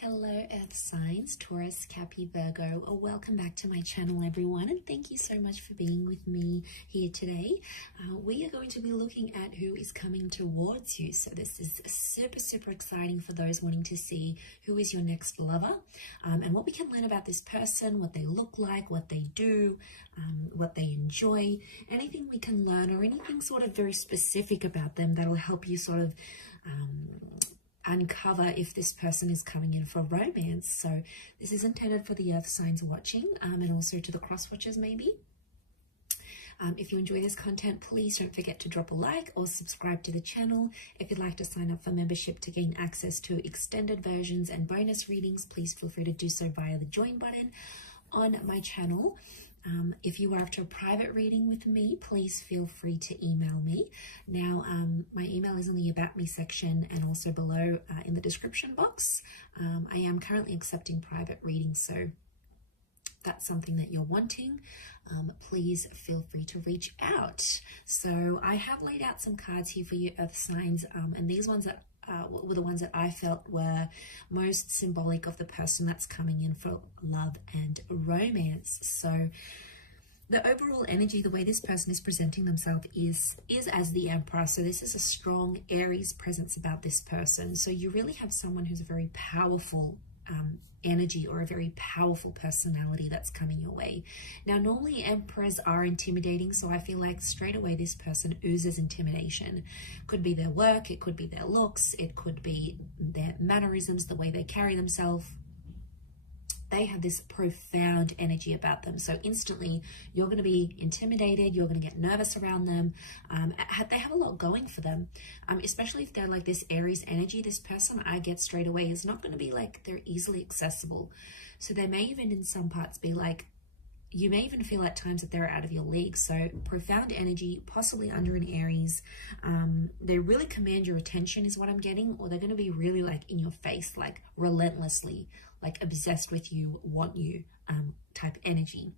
Hello Earth signs, Taurus, Cappy, Virgo. Welcome back to my channel everyone, and thank you so much for being with me here today. We are going to be looking at who is coming towards you. So this is super exciting for those wanting to see who is your next lover, and what we can learn about this person, what they look like, what they do, what they enjoy, anything we can learn or anything sort of very specific about them that'll help you sort of uncover if this person is coming in for romance. So this is intended for the earth signs watching, and also to the cross watchers maybe. If you enjoy this content, please don't forget to drop a like or subscribe to the channel. If you'd like to sign up for membership to gain access to extended versions and bonus readings, please feel free to do so via the join button on my channel. If you are after a private reading with me, please feel free to email me. Now, my email is in the About Me section and also below in the description box. I am currently accepting private readings, so that's something that you're wanting, please feel free to reach out. So I have laid out some cards here for you earth signs, and these ones that were the ones that I felt were most symbolic of the person that's coming in for love and romance. So the overall energy, the way this person is presenting themselves is as the Emperor. So this is a strong Aries presence about this person. So you really have someone who's a very powerful energy or a very powerful personality that's coming your way. Now, normally emperors are intimidating, so I feel like straight away this person oozes intimidation. Could be their work, it could be their looks, it could be their mannerisms, the way they carry themselves. They have this profound energy about them. So instantly you're going to be intimidated. You're going to get nervous around them. They have a lot going for them, especially if they're like this Aries energy. This person I get straight away is not going to be like they're easily accessible. So they may even in some parts be like, you may even feel at times that they're out of your league. So profound energy, possibly under an Aries. They really command your attention is what I'm getting, or they're going to be really like in your face, like relentlessly, like obsessed with you, want you type energy.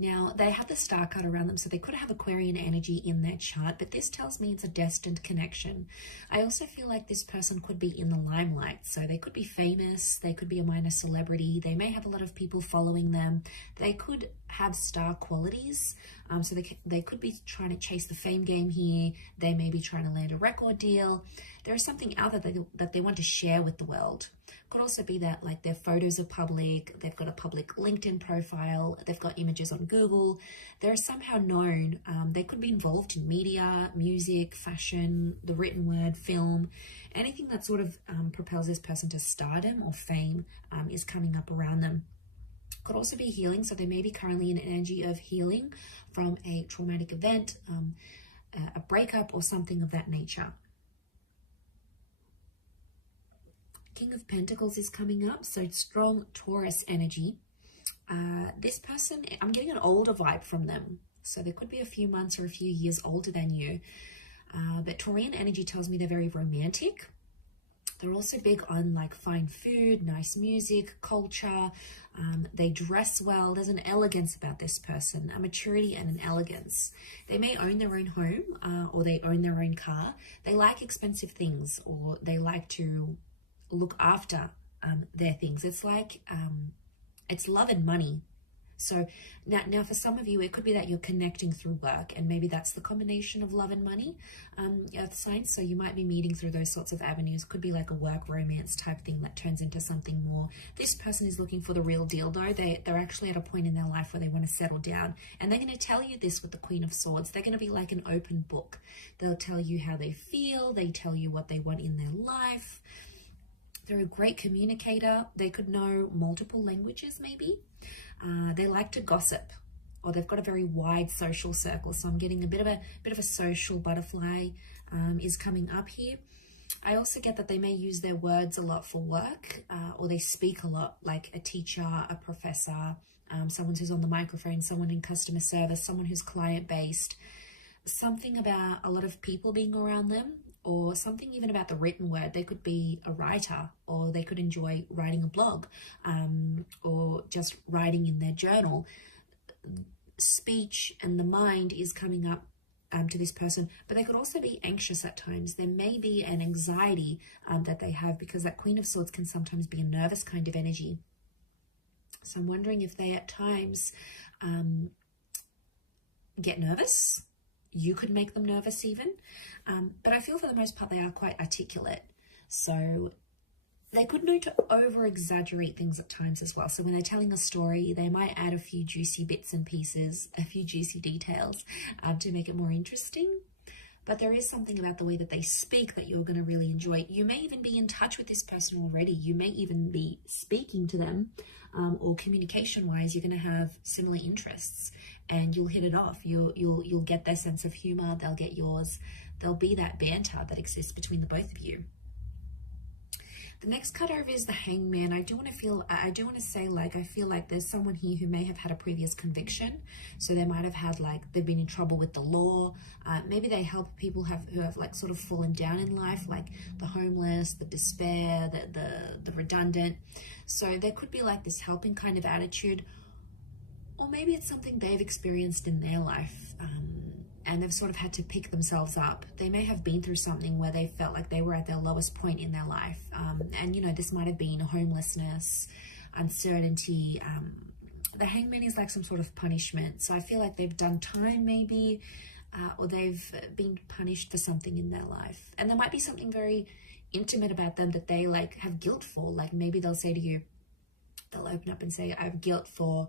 Now, they have the star card around them, so they could have Aquarian energy in their chart, but this tells me it's a destined connection. I also feel like this person could be in the limelight, so they could be famous, they could be a minor celebrity, they may have a lot of people following them, they could have star qualities, so they could be trying to chase the fame game here, they may be trying to land a record deal. There is something out there that they want to share with the world. Could also be that like their photos are public, they've got a public LinkedIn profile, they've got images on Google, they're somehow known. They could be involved in media, music, fashion, the written word, film, anything that sort of propels this person to stardom or fame is coming up around them. Could also be healing, so they may be currently in an energy of healing from a traumatic event, a breakup or something of that nature. King of Pentacles is coming up, so strong Taurus energy. This person, I'm getting an older vibe from them. So there could be a few months or a few years older than you. But Taurian energy tells me they're very romantic. They're also big on like fine food, nice music, culture. They dress well. There's an elegance about this person, a maturity and an elegance. They may own their own home or they own their own car. They like expensive things, or they like to look after their things. It's like it's love and money. So now for some of you it could be that you're connecting through work, and maybe that's the combination of love and money, earth signs. So you might be meeting through those sorts of avenues. Could be like a work romance type thing that turns into something more. This person is looking for the real deal though. They're actually at a point in their life where they want to settle down, and they're going to tell you this with the Queen of Swords. They're going to be like an open book. They'll tell you how they feel, they tell you what they want in their life. They're a great communicator. They could know multiple languages maybe. They like to gossip, or they've got a very wide social circle. So I'm getting a bit of a social butterfly is coming up here. I also get that they may use their words a lot for work, or they speak a lot, like a teacher, a professor, someone who's on the microphone, someone in customer service, someone who's client-based. Something about a lot of people being around them, or something even about the written word. They could be a writer, or they could enjoy writing a blog, or just writing in their journal. Speech and the mind is coming up to this person, but they could also be anxious at times. There may be an anxiety that they have, because that Queen of Swords can sometimes be a nervous kind of energy. So I'm wondering if they at times get nervous. You could make them nervous even. But I feel for the most part they are quite articulate. So they could know to over-exaggerate things at times as well. So when they're telling a story, they might add a few juicy bits and pieces, a few juicy details to make it more interesting. But there is something about the way that they speak that you're going to really enjoy. You may even be in touch with this person already. You may even be speaking to them, or communication-wise, you're going to have similar interests and you'll hit it off. You'll get their sense of humor. They'll get yours. There'll be that banter that exists between the both of you. The next card over is the Hangman. I do want to say, like, I feel like there's someone here who may have had a previous conviction. So they might have had, like, they've been in trouble with the law. Maybe they help people who have like sort of fallen down in life, like the homeless, the despair, the redundant. So there could be like this helping kind of attitude, or maybe it's something they've experienced in their life. And they've sort of had to pick themselves up. They may have been through something where they felt like they were at their lowest point in their life. And, you know, this might have been homelessness, uncertainty. The Hangman is like some sort of punishment. So I feel like they've done time maybe, or they've been punished for something in their life. And there might be something very intimate about them that they like have guilt for. Like maybe they'll say to you, they'll open up and say, I have guilt for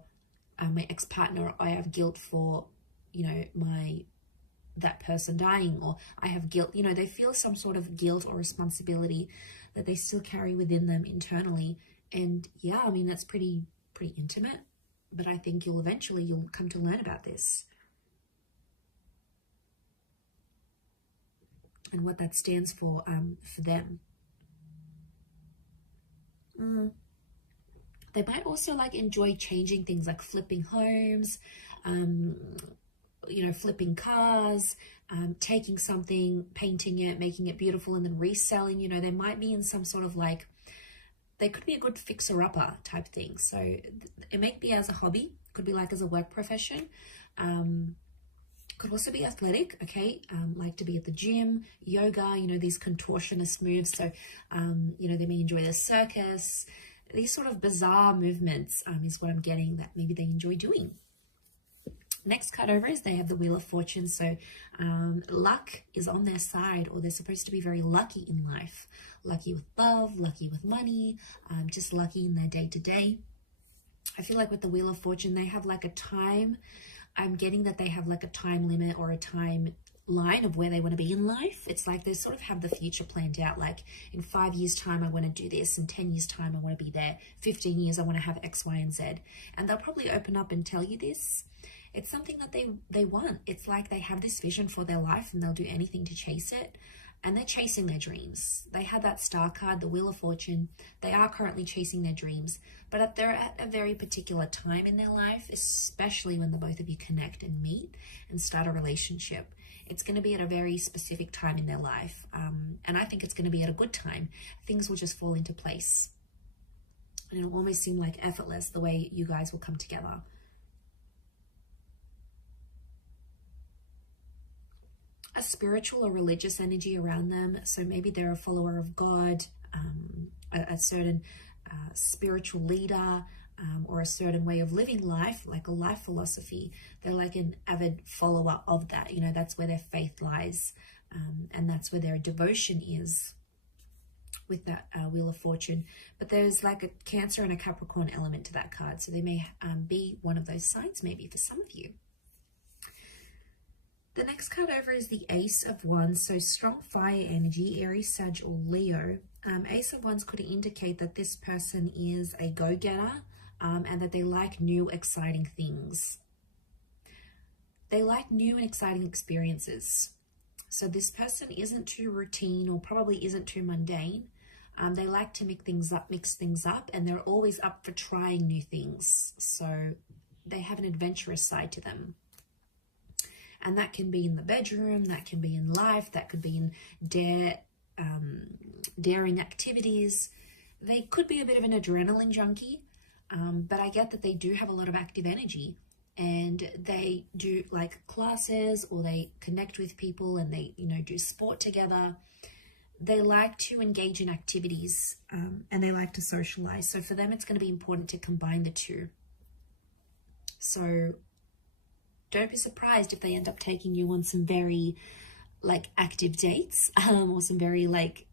my ex-partner, or I have guilt for, you know, that person dying, or I have guilt. You know, they feel some sort of guilt or responsibility that they still carry within them internally. And yeah, I mean, that's pretty intimate, but I think you'll come to learn about this and what that stands for them. They might also like enjoy changing things, like flipping homes, you know, flipping cars, taking something, painting it, making it beautiful, and then reselling. You know, they might be in some sort of like, they could be a good fixer-upper type thing. So it may be as a hobby, could be like as a work profession, could also be athletic, okay, like to be at the gym, yoga, you know, these contortionist moves. So, you know, they may enjoy the circus. These sort of bizarre movements is what I'm getting that maybe they enjoy doing. Next card over is they have the Wheel of Fortune. So luck is on their side, or they're supposed to be very lucky in life. Lucky with love, lucky with money, just lucky in their day-to-day. I feel like with the Wheel of Fortune, they have like a time. I'm getting that they have like a time limit or a time line of where they want to be in life. It's like they sort of have the future planned out, like in 5 years time I want to do this, in 10 years time I want to be there, 15 years I want to have X, Y, and Z. And they'll probably open up and tell you this. It's something that they want. It's like they have this vision for their life and they'll do anything to chase it. And they're chasing their dreams. They had that star card, the Wheel of Fortune. They are currently chasing their dreams, but they're at a very particular time in their life, especially when the both of you connect and meet and start a relationship. It's going to be at a very specific time in their life. And I think it's going to be at a good time. Things will just fall into place. And it'll almost seem like effortless the way you guys will come together. A spiritual or religious energy around them. So maybe they're a follower of God, a certain spiritual leader, or a certain way of living life, like a life philosophy. They're like an avid follower of that. You know, that's where their faith lies, and that's where their devotion is with that Wheel of Fortune. But there's like a Cancer and a Capricorn element to that card. So they may be one of those signs maybe for some of you. The next card over is the Ace of Wands. So strong fire energy, Aries, Sag, or Leo. Ace of Wands could indicate that this person is a go-getter, and that they like new, exciting things. They like new and exciting experiences. So this person isn't too routine, or probably isn't too mundane. They like to mix things up, and they're always up for trying new things. So they have an adventurous side to them. And that can be in the bedroom, that can be in life, that could be in daring activities. They could be a bit of an adrenaline junkie, but I get that they do have a lot of active energy. and they do like classes, or they connect with people, and they, you know, do sport together. They like to engage in activities, and they like to socialize. So for them, it's going to be important to combine the two. So don't be surprised if they end up taking you on some very like active dates, or some very like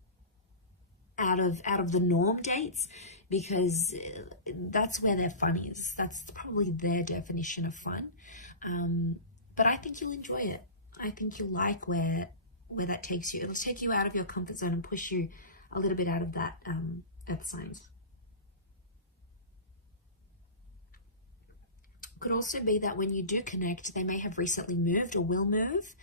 out of the norm dates, because that's where their fun is. That's probably their definition of fun. But I think you'll enjoy it. I think you'll like where that takes you. It'll take you out of your comfort zone and push you a little bit out of that earth signs. Could also be that when you do connect, they may have recently moved or will move,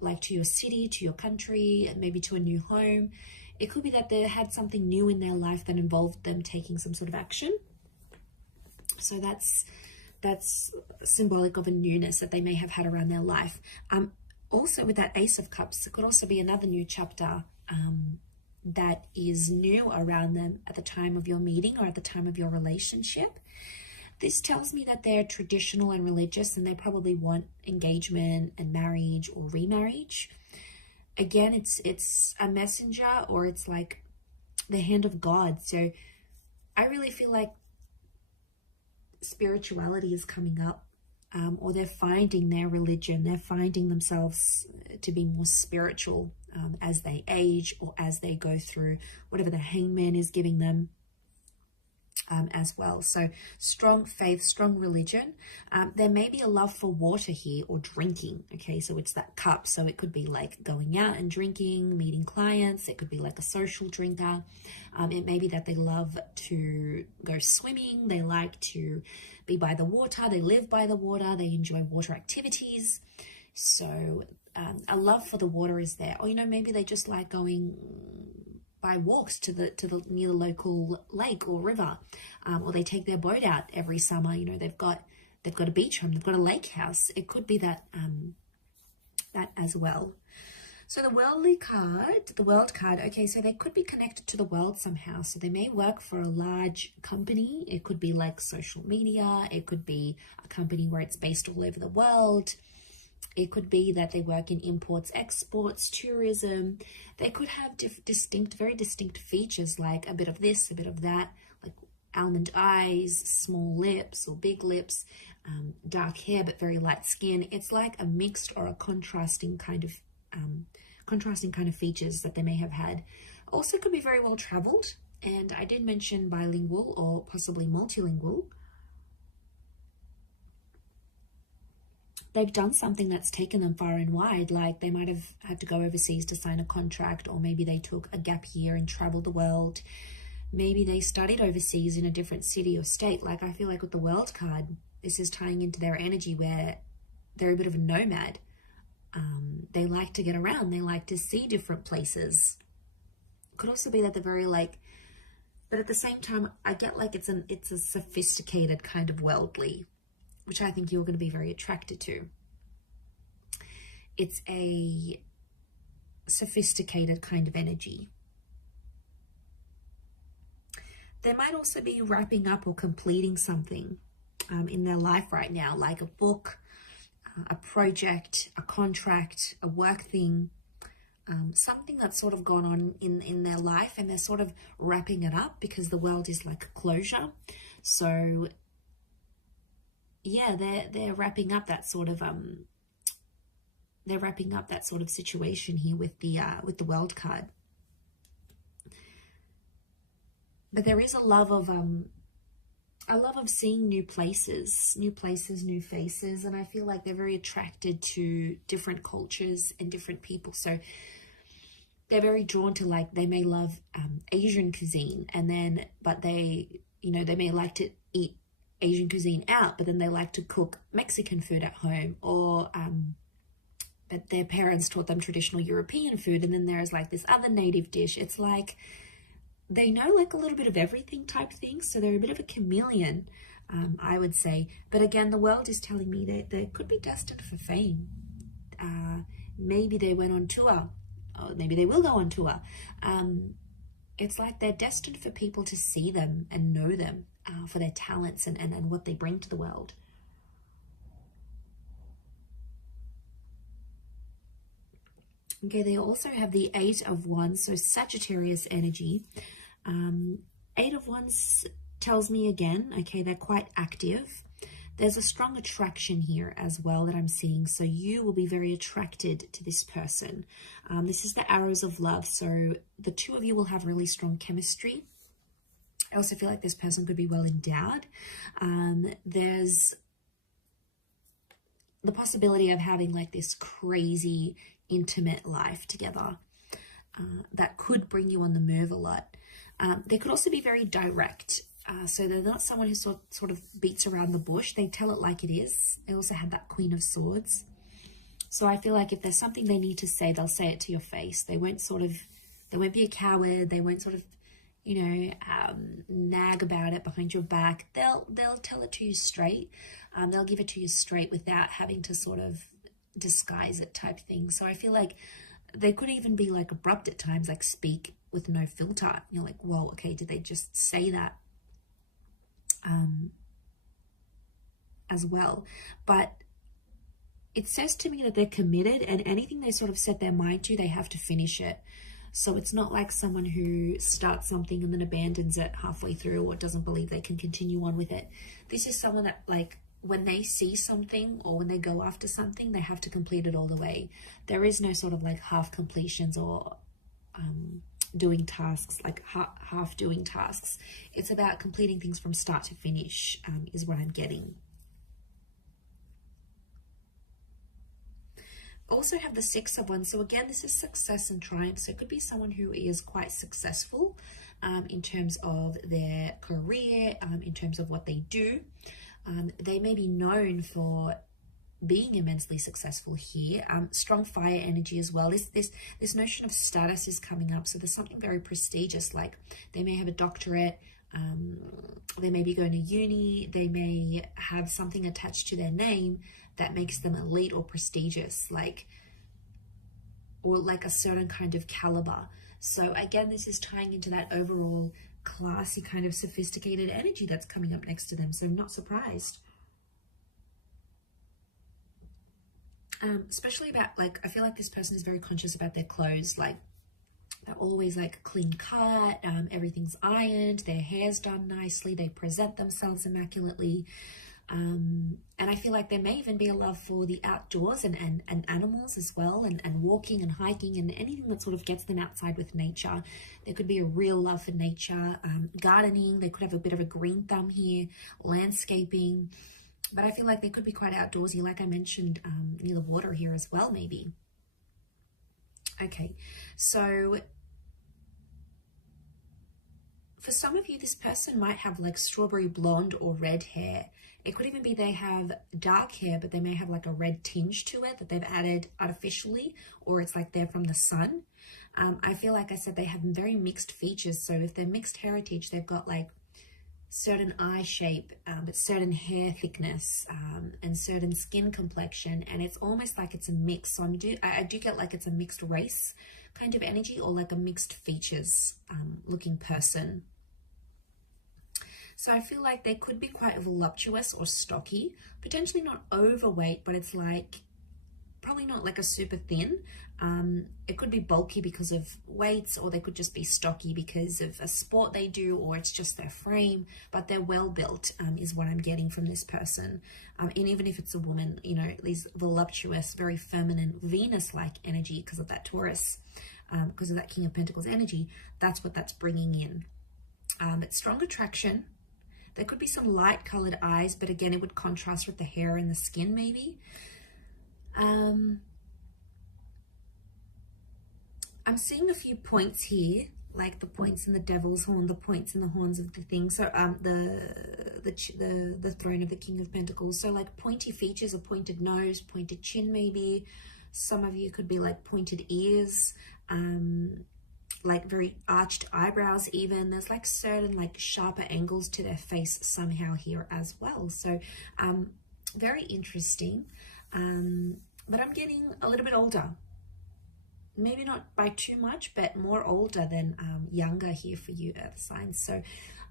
like to your city, to your country, and maybe to a new home. It could be that they had something new in their life that involved them taking some sort of action. So that's symbolic of a newness that they may have had around their life. Also with that Ace of Cups, it could also be another new chapter that is new around them at the time of your meeting or at the time of your relationship. This tells me that they're traditional and religious, and they probably want engagement and marriage or remarriage. Again, it's a messenger, or it's like the hand of God. So I really feel like spirituality is coming up, or they're finding their religion. They're finding themselves to be more spiritual as they age, or as they go through whatever the hangman is giving them. As well. So strong faith, strong religion. There may be a love for water here, or drinking. Okay, so it's that cup. So it could be like going out and drinking, meeting clients. It could be like a social drinker. It may be that they love to go swimming. They like to be by the water. They live by the water. They enjoy water activities. So a love for the water is there. Or, you know, maybe they just like going by walks to the near the local lake or river, or they take their boat out every summer. You know, they've got a beach home, they've got a lake house. It could be that that as well. So the world card, okay, so they could be connected to the world somehow. So they may work for a large company. It could be like social media. It could be a company where it's based all over the world. It could be that they work in imports, exports, tourism. They could have very distinct features, like a bit of this, a bit of that, like almond eyes, small lips or big lips, dark hair but very light skin. It's like a mixed or a contrasting kind of features that they may have had. Also could be very well traveled, and I did mention bilingual or possibly multilingual. They've done something that's taken them far and wide, like they might have had to go overseas to sign a contract, or maybe they took a gap year and traveled the world. Maybe they studied overseas in a different city or state. Like I feel like with the world card, this is tying into their energy where they're a bit of a nomad. They like to get around. They like to see different places. Could also be that they're very like, but at the same time, I get like it's a sophisticated kind of worldly, which I think you're going to be very attracted to. It's a sophisticated kind of energy. They might also be wrapping up or completing something in their life right now, like a book, a project, a contract, a work thing, something that's sort of gone on in their life, and they're sort of wrapping it up because the world is like a closure. So yeah, they're wrapping up that sort of situation here with the world card. But there is a love of seeing new places, new faces, and I feel like they're very attracted to different cultures and different people. So they're very drawn to, like, they may love Asian cuisine, but they may like to eat Asian cuisine out, but then they like to cook Mexican food at home, or but their parents taught them traditional European food, and then there's like this other native dish. It's like they know like a little bit of everything type thing, so they're a bit of a chameleon, I would say. But again, the world is telling me that they could be destined for fame. Maybe they went on tour, or maybe they will go on tour. It's like they're destined for people to see them and know them for their talents and what they bring to the world. Okay, they also have the Eight of Wands, so Sagittarius energy. Eight of Wands tells me again, okay, they're quite active. There's a strong attraction here as well that I'm seeing. So you will be very attracted to this person. This is the arrows of love. So the two of you will have really strong chemistry. I also feel like this person could be well endowed. There's the possibility of having like this crazy intimate life together that could bring you on the move a lot. They could also be very direct. So they're not someone who sort of beats around the bush. They tell it like it is. They also have that Queen of Swords. So I feel like if there's something they need to say, they'll say it to your face. They won't be a coward. They won't sort of, you know, nag about it behind your back. They'll tell it to you straight. They'll give it to you straight without having to sort of disguise it type thing. So I feel like they could even be like abrupt at times, like speak with no filter. You're like, whoa, okay, did they just say that? As well. But it says to me that they're committed, and anything they sort of set their mind to, they have to finish it. So it's not like someone who starts something and then abandons it halfway through or doesn't believe they can continue on with it. This is someone that, like, when they see something or when they go after something, they have to complete it all the way. There is no sort of like half completions or doing tasks, like half doing tasks. It's about completing things from start to finish, is what I'm getting. Also have the Six of Wands. So again, this is success and triumph. So it could be someone who is quite successful in terms of their career, in terms of what they do. They may be known for being immensely successful here. Strong fire energy as well. This notion of status is coming up. So there's something very prestigious, like they may have a doctorate, they may be going to uni, they may have something attached to their name that makes them elite or prestigious, or like a certain kind of caliber. So again, this is tying into that overall classy kind of sophisticated energy that's coming up next to them. So I'm not surprised. Especially about, like, I feel like this person is very conscious about their clothes. Like, they're always like clean cut, everything's ironed, their hair's done nicely, they present themselves immaculately. And I feel like there may even be a love for the outdoors and animals as well, and walking and hiking and anything that sort of gets them outside with nature. There could be a real love for nature, gardening. They could have a bit of a green thumb here, landscaping. But I feel like they could be quite outdoorsy, like I mentioned, near the water here as well, maybe. Okay, so for some of you, this person might have like strawberry blonde or red hair. It could even be they have dark hair, but they may have like a red tinge to it that they've added artificially, or it's like they're from the sun. I feel like I said they have very mixed features. So if they're mixed heritage, they've got like certain eye shape, but certain hair thickness, and certain skin complexion, and it's almost like it's a mix. So I do get like it's a mixed race kind of energy, or like a mixed features looking person. So I feel like they could be quite voluptuous or stocky, potentially not overweight, but it's like probably not like a super thin. It could be bulky because of weights, or they could just be stocky because of a sport they do, or it's just their frame, but they're well built, is what I'm getting from this person. And even if it's a woman, you know, these voluptuous, very feminine, Venus-like energy because of that Taurus, because of that King of Pentacles energy, that's what that's bringing in. It's strong attraction. There could be some light colored eyes, but again, it would contrast with the hair and the skin maybe. I'm seeing a few points here, like the points in the devil's horn, the points in the horns of the thing. So the throne of the King of Pentacles. So like pointy features, a pointed nose, pointed chin maybe. Some of you could be like pointed ears, like very arched eyebrows even. There's like certain like sharper angles to their face somehow here as well. So very interesting. But I'm getting a little bit older. maybe not by too much, but more older than younger here for you earth signs. So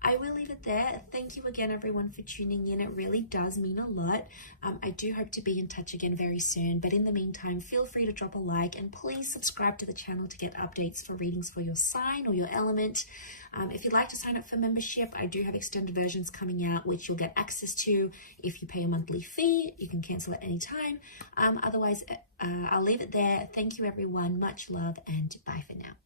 I will leave it there. Thank you again, everyone, for tuning in. It really does mean a lot. I do hope to be in touch again very soon. But in the meantime, feel free to drop a like and please subscribe to the channel to get updates for readings for your sign or your element. If you'd like to sign up for membership, I do have extended versions coming out, which you'll get access to if you pay a monthly fee. You can cancel at any time. Otherwise, I'll leave it there. Thank you, everyone. Much love and bye for now.